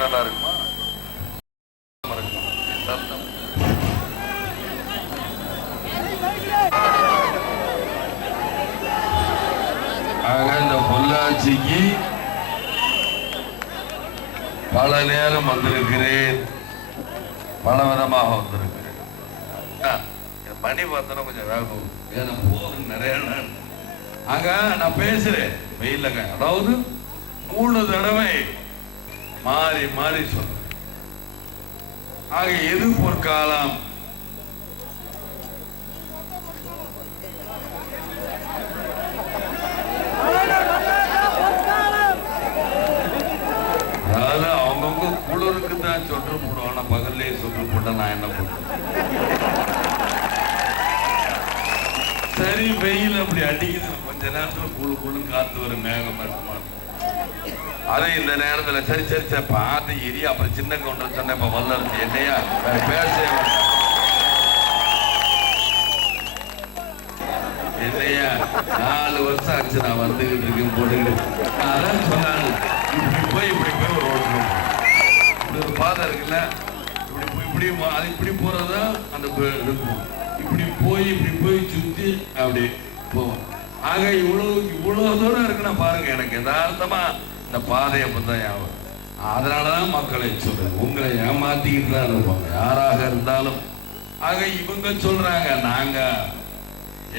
நல்லா இருக்குமா? ஆக இந்த பொள்ளாச்சிக்கு பல நேரம் வந்திருக்கிறேன், பல விதமாக வந்திருக்கிறேன். மணி பார்த்தா கொஞ்சம் வேகம் ஏன்னா போதும் நிறைய நாள் அங்க நான் பேசுறேன் வெயிலங்க. அதாவது 3 தடவை மாறி மாறி சொல்றேன். ஆக எது பொற்காலம்? அதாவது அவங்கவுங்க குளிருக்கு தான் சொட்டு போடுவோம். ஆனா பகல்லே சொட்டு போட்டா நான் என்ன போட்டேன்? சரி வெயில் அப்படி அடிக்குது, கொஞ்ச நேரத்துல குழு குழுன்னு காத்து வரும், மேகம் இருக்குமா. அதே இந்த நேரத்துல சரி சரி சரி பார்த்து எரி. அப்புறம் சின்ன கவுண்டர் சொன்ன இப்ப வல்லரசு என்னையா வேற பேசவே என்னையா 4 வருஷம் ஆச்சு நான் வந்துகிட்டு இருக்கேன் போட்டுக்கிட்டு. அதான் சொன்னாங்க இப்படி போய் ஒரு ரோட்ல இப்படி ஒரு பாதை இருக்குல்ல, இப்படி அது இப்படி போறதுதான் அந்த இருக்கும். இப்படி போய் சுத்தி அப்படி போவோம். ஆக இவ்வளவு தூரம் இருக்குன்னா பாருங்க, எனக்கு யதார்த்தமா இந்த பாதையை பத்தி ஞாபகம். அதனாலதான் மக்களை சொல்றது, உங்களை ஏமாத்திக்கிட்டு தான் இருப்பாங்க யாராக இருந்தாலும். ஆக இவங்க சொல்றாங்க நாங்க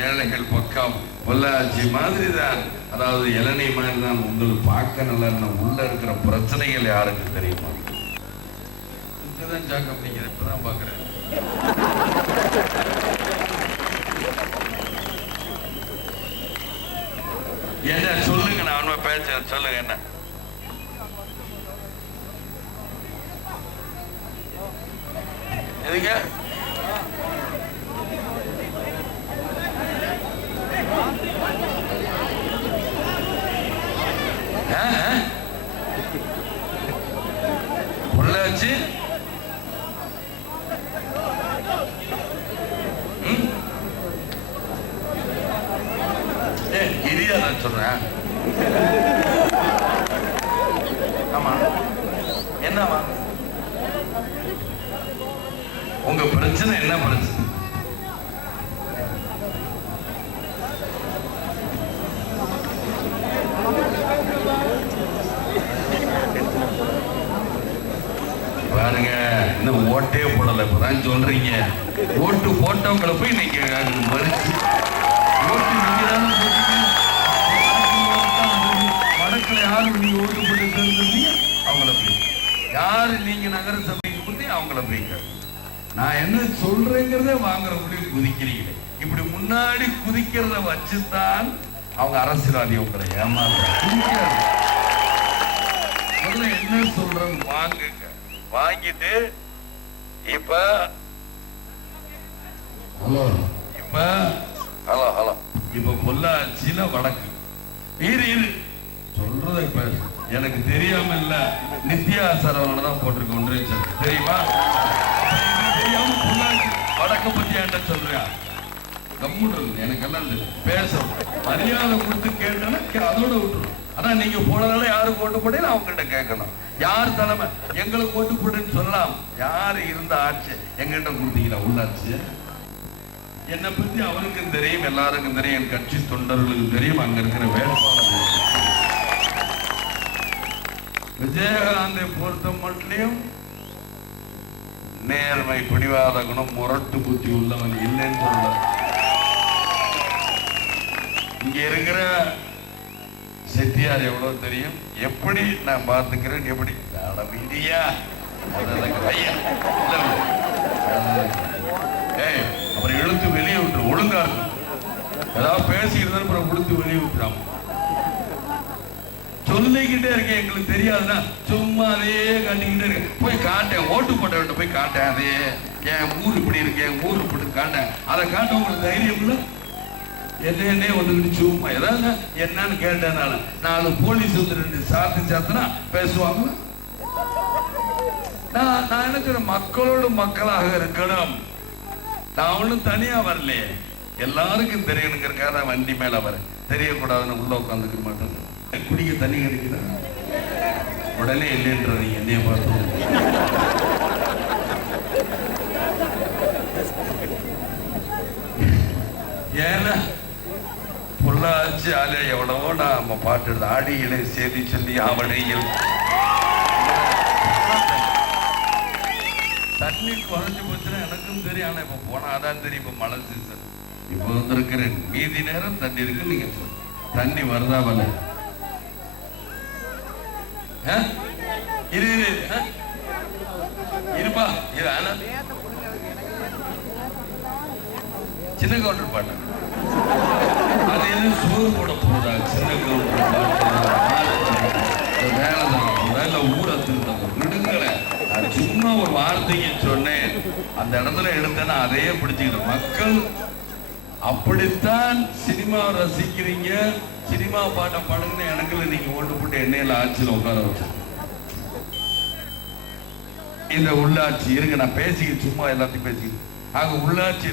ஏழைகள் பக்கம் பொள்ளாச்சி மாதிரி தான், அதாவது இளநீ மாதிரி தான். உங்களுக்கு பார்க்க நல்லா உள்ள இருக்கிற பிரச்சனைகள் யாருக்கு தெரியுமா? இங்கதான் ஜாக்க அப்படிங்கிற இப்பதான் பாக்குறேன். என்ன சொல்லுங்க, நான் உண்மை பேச சொல்லுங்க. என்ன எதுங்க பொள்ளாச்சி கிரியா நான் சொல்றேன். ஆமா என்னமா உங்க பிரச்சனை? என்ன பிரச்சனை? பாருங்க, இன்னும் ஓட்டே போடல, இப்பதான் சொல்றீங்க. ஓட்டு போட்டவங்களை போய் இன்னைக்கு மறிச்சு ஓட்டு நீங்க தானே போட்டீங்க. வடக்குல யாரு நீங்க ஓட்டு போட்டு தெரிஞ்சிருந்தீங்க அவங்கள போய், யாரு நீங்க நகர சபைக்கு போட்டு அவங்கள போய்க்க. நான் என்ன சொல்றேங்கிறத வாங்குறவங்களையும் குதிக்கிறீங்களே. இப்படி முன்னாடி குதிக்கிறத வச்சுதான் அவங்க அரசியல்வாதி உங்களை ஏமாறுறாங்க. என்ன சொல்றேன் வாங்குங்க, வாங்கிட்டு இப்ப பொள்ளாச்சியில வடக்கு இரு சொல்றத பேச எனக்கு தெரியாம இல்ல. நித்யா சரவணன் தான் போட்டிருக்க ஒன்றே தெரியுமா? தெரியாம பொள்ளாச்சி வடக்கு பத்தி என்கிட்ட சொல்றியா? கம்முன்னு எனக்கு எல்லாம் பேச மரியாதை கொடுத்து கேட்டேன்னா அதோட விட்டுரும். அதான் நீங்க போனதால யாருக்கு ஓட்டு போட்டீங்க அவங்ககிட்ட கேட்கணும். யார் தலைமை எங்களுக்கு ஓட்டு போட்டுன்னு சொல்லலாம். யாரு இருந்த ஆட்சி எங்கிட்ட கொடுத்தீங்களா உள்ளாட்சி? என்னை பத்தி அவருக்கும் தெரியும், எல்லாருக்கும் தெரியும், என் கட்சி தொண்டர்களுக்கு தெரியும், அங்க இருக்கிற வேட்பாளர். விஜயகாந்தை பொறுத்த மட்டும் நேர்மை, பிடிவாத குணம், முரட்டு புத்தி உள்ளவன் இல்லைன்னு சொல்ல. இங்க இருக்கிற செட்டியார் எவ்வளவு தெரியும், எப்படி நான் பார்த்துக்கிறேன், எப்படி இந்தியா அப்புறம் இழுத்து வெளியே விட்டுரு. ஒழுங்கா ஏதாவது பேசிக்கிட்டு அப்புறம் இழுத்து வெளியே விட்டுறாம சொல்லிக்கிட்டே இருக்கேன். எங்களுக்கு தெரியாதுன்னா சும்மா அதையே காட்டிக்கிட்டே இருக்கேன். போய் காட்டேன், ஓட்டு போட்டவன் போய் காட்டேன், அதே என் ஊர் இப்படி இருக்கு, என் ஊர் இப்படி காட்டேன். அதை காட்ட உங்களுக்கு தைரியம் இல்லை. என்னே வந்துக்கிட்டு சும்மா ஏதாவது என்னன்னு கேட்டேனால 4 போலீஸ் வந்து 2 சாத்துனா பேசுவாங்க. நான் எனக்கு மக்களோடு மக்களாக இருக்கணும். நான் ஒன்றும் தனியா வரலையே, எல்லாருக்கும் தெரியணுங்கிறக்காக வண்டி மேல வரேன். தெரியக்கூடாதுன்னு உள்ள உட்காந்துக்க மாட்டேன். குடிக்க தண்ணி கிடைக்குதா? உடனே இல்லைன்றது என்னைய பார்த்து. ஏன்னா பொள்ளாச்சி ஆலை எவ்வளவோ நம்ம பாட்டு ஆடியிலே செய்தி சொல்லி அவனையில் தண்ணி குறைஞ்சு போச்சுன்னா எனக்கும் தெரியும். ஆனா இப்ப போனா அதான் தெரியும். இப்ப மழை சீசன் இப்ப வந்திருக்கிறேன். மீதி நேரம் தண்ணி இருக்கு. நீங்க தண்ணி வருதா வல இரு இருப்பா சின்ன கவுண்டர் பாட்டு அது எது சோறு போட போதா? சின்ன கவுண்டர் பாட்டு வேலை வேலை ஊரை திருந்தாங்க விடுங்களே. அது சும்மா ஒரு வார்த்தைக்கு சொன்னேன். அந்த இடத்துல எடுத்தேன்னா அதையே பிடிச்சிக்கிட்டு மக்கள் அப்படித்தான் சினிமா ரசிக்கிறீங்க. சினிமா பாட்டை பாடுங்கன்னு எனக்குல நீங்க ஓட்டு போட்டு எண்ணெயில ஆட்சியில் உட்கார வச்சு இந்த உள்ளாட்சி இருங்க. நான் பேசிக்கிட்டு சும்மா எல்லாத்தையும் பேசிக்கிட்டு ஆக உள்ளாட்சி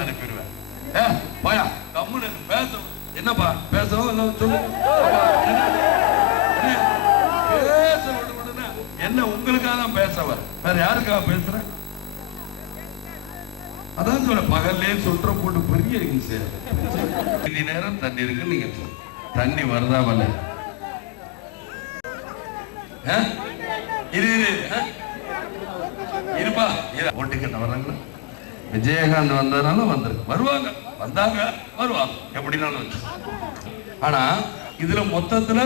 அனுப்பிடுவேன். பயா கம்முன்னு பேச என்னப்பா பேசவும் இல்லை சொல்லு. பேச விடுனா என்ன உங்களுக்காக தான் பேசவ, வேற யாருக்காக பேசுறேன்? அதான் சொல்ல பகல்லே சொல்ற போட்டு பெரிய மீதி நேரம் தண்ணி இருக்கு. நீங்க தண்ணி வருதா வல இரு இருப்பா ஓட்டுக்கிட்ட வர்றாங்களா? விஜயகாந்த் வந்ததுனால வருவாங்க வந்தாங்க வருவாங்க எப்படினாலும் வச்சு. ஆனா இதுல மொத்தத்துல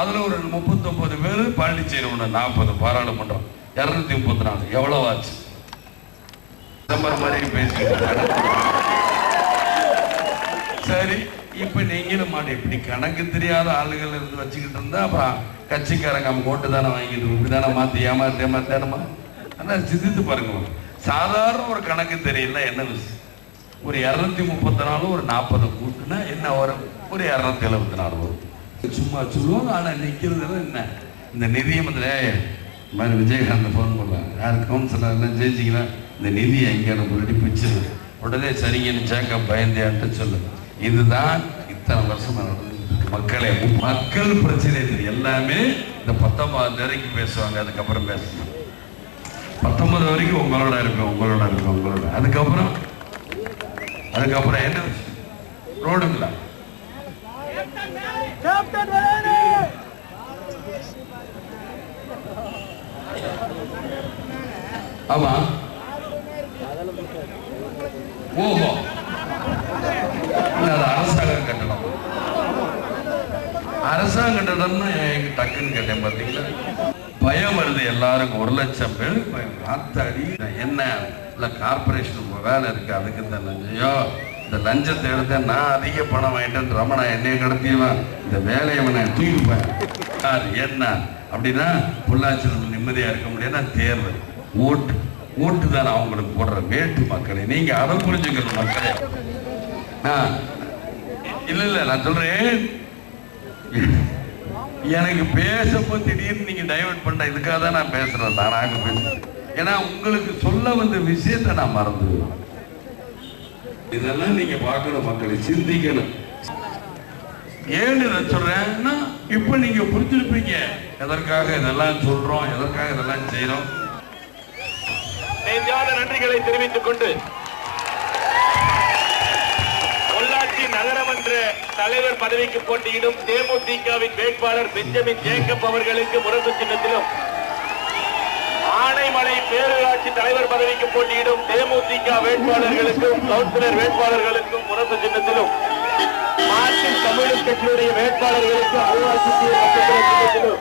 அதுல ஒரு 39 பேரு பாண்டிச்சேரி 40 பாராளுமன்றம் 234 எவ்வளவு ஆச்சு? மாதிரி பேசிக்கிட்டு சரி. இப்ப நீங்களும் மாட்டேன் இப்படி கணக்கு தெரியாத ஆளுகள் இருந்து வச்சுக்கிட்டு இருந்தா அப்புறம் கட்சிக்காரங்க ஓட்டு தானே வாங்கிட்டு இப்படிதானே மாத்தி ஏமாத்தேனமா சிந்தித்து பாருங்க. சாதாரண ஒரு கணக்கு தெரியல என்ன விஷயம்? ஒரு 234 ஒரு 40 கூட்டுனா என்ன வரும்? ஒரு 274 வரும். சும்மா சொல்லுவாங்க. ஆனா நிக்கிறது என்ன இந்த நிதியமத்துல மாதிரி விஜயகாந்த் போன் பண்ணுவாங்க. யார் கவுன்சிலர் எல்லாம் ஜெயிச்சிக்கலாம் இந்த நிதி எங்க நம்ம பிச்சு உடனே சரிங்கன்னு ஜேக்க பயந்தேன்ட்டு சொல்லு. இதுதான் இத்தனை வருஷமா நடந்து மக்களே. மக்கள் பிரச்சனை எல்லாமே இந்த 19 வரைக்கும் பேசுவாங்க. அதுக்கப்புறம் பேசுவாங்க 19 வரைக்கும் உங்களோட இருப்பேன். அதுக்கப்புறம் என்ன ரோடுங்களா? ஆமா ஓஹோ அரசாங்கம் கட்டணம். அரசாங்க கட்டணம்னா எங்க டக்குன்னு கேட்டேன் பாத்தீங்களா? பயம் வருது எல்லாருக்கும். 1 லட்சம் பேர் ஆத்தாடி என்ன இல்ல கார்பரேஷன் வேலை இருக்கு அதுக்கு இந்த லஞ்சையோ இந்த லஞ்சத்தை எடுத்த நான் அதிக பணம் வாங்கிட்டேன் ரமணா என்னைய கடத்தியவன் இந்த வேலையை நான் தூக்கிப்பேன் என்ன அப்படின்னா பொள்ளாச்சியில் நிம்மதியா இருக்க முடியாது. தேர்வு ஓட்டு தானே அவங்களுக்கு போடுற வேட்டு மக்களை நீங்க அதை புரிஞ்சுக்கணும் மக்களே. இல்ல நான் சொல்றேன் எனக்கு பேசப்போ திடீர்னு நீங்க டைவர்ட் பண்ண இதுக்காக தான் நான் பேசுறேன். தானாக பேசுறேன். ஏன்னா உங்களுக்கு சொல்ல வந்த விஷயத்தை நான் மறந்துடுவேன். இதெல்லாம் நீங்க பார்க்கணும் மக்களை சிந்திக்கணும். ஏன்னு நான் சொல்றேன்னா இப்ப நீங்க புரிஞ்சிருப்பீங்க எதற்காக இதெல்லாம் சொல்றோம், எதற்காக இதெல்லாம் செய்யறோம். நன்றிகளை தெரிவித்துக் கொண்டு பொள்ளாச்சி நகரமன்ற தலைவர் பதவிக்கு போட்டியிடும் தேமுதிகவின் வேட்பாளர் பெஞ்சமின் ஜேக்கப் அவர்களுக்கு முரசு சின்னத்திலும், ஆனைமலை பேரூராட்சி தலைவர் பதவிக்கு போட்டியிடும் தேமுதிக வேட்பாளர்களுக்கும் கவுன்சிலர் வேட்பாளர்களுக்கும் முரசு சின்னத்திலும், மார்க்சிஸ்ட் கம்யூனிஸ்ட் கட்சியுடைய வேட்பாளர்களுக்கு ஊராட்சி சின்னத்திலும்